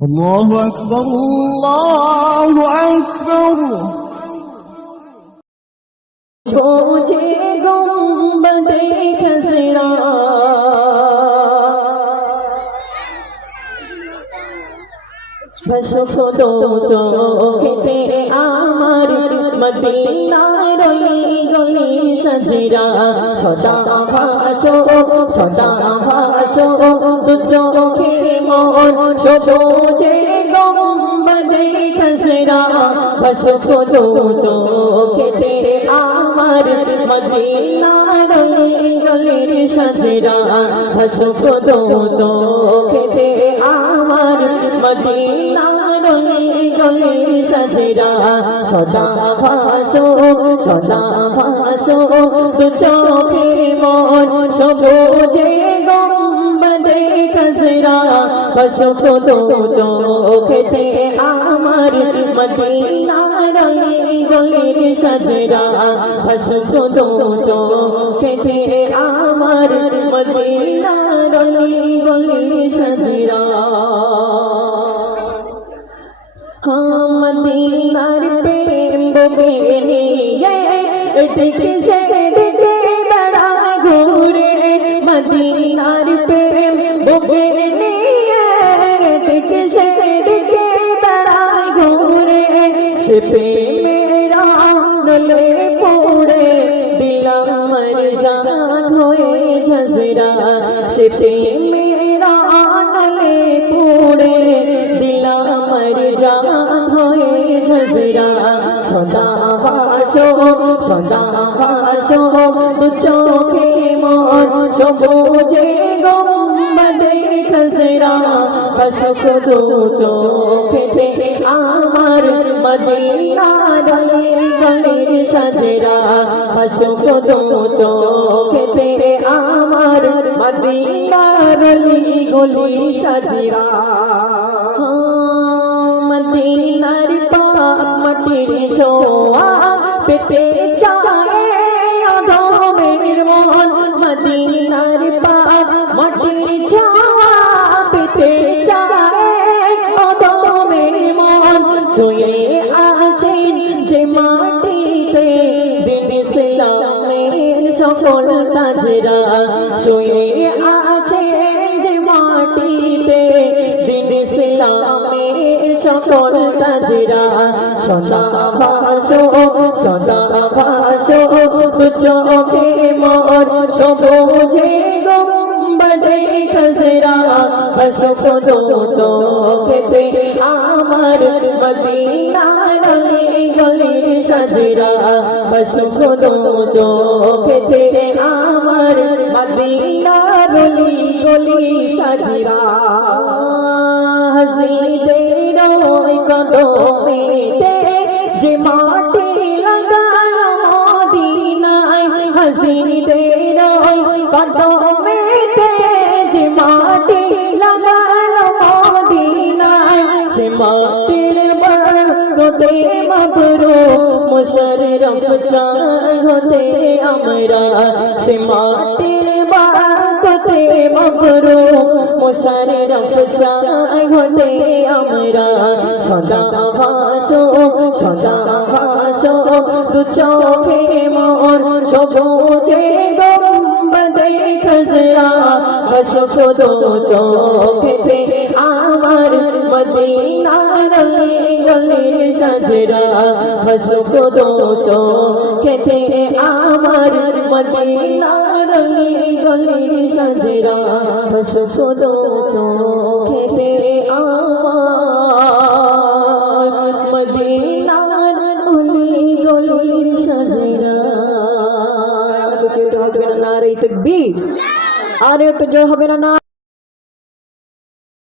الله أكبر الله أكبر सोचे गुंबदे खसरा बस दो चोखेते आमार मदीना रली गली सजरा सदा भासो दो चोखे मोर सोचे गुंबदे खसरा बस दो चोखेते आमार मदीना रली गली सजरा बस दो चोखेते आमार मदीना रली गली सजरा सदा भासो दो चोखे मोर सबुजे गुंबदे खसरा बस दो चोखेते आमार मदीना रली गली सजरा बस दो चोखेते आमार मदीना रली गली सजरा मदीनार प्रेम बोबेनी दिखे से दिखे बड़ा घूरे मदीनार प्रेम बोबेनी दिखे से दिखे बड़ा घूरे से मेरा नले पूरे दिला मर जान होए झजरा से मेरा नले पूरे दिला मर जान होए झजरा सदा भासो दो चोखे मोर सबुजे गुंबदे खसरा बस दो चोखेते आमार मदीना रली गली सजरा बस दो चोखेते आमार मदीना रली गली सजरा मदीनार पाक मटिर छोआ पेते चाहे अधमेर मन मदीनार पाक मटिर छोआ पेते चाहे अधमेर मन শুয়ে আছেন যে মাটিতে দিন ইসলামের সকল তাজরা শুয়ে আছেন যে মাটিতে দিন ইসলামের সকল তাজরা সদা ভাসো দু চোখে মোর সবুজে গুম্বদে খসরা বস দো চোখেতে আমার মদীনা রলি গলি সজরা বস দো চোখেতে আমার মদীনা রলি গলি সজরা হাসিদের কদমেতে যে মাটি লাগালো মদিনায় হাসিদের কদমেতে যে মাটি লাগালো মদিনায় সে মাটির বরকতে মাবরুর মুশাররফ চাই হতে আমরা সে মাটির বরকতে মাবরুর মুশাররফ চাই হতে আমরা সদা ভাসো দু চোখে মোর সবুজে গুম্বদে খসরা বস দো চোখেতে আমার মদীনা রলি গলি সজরা বস দো চোখেতে আমার মদীনা রলি গলি সজরা বস দো চোখেতে আমার মদীনা রলি গলি সজরা कुछ হবে না নারে তাকবীর আর একটু জোর হবে না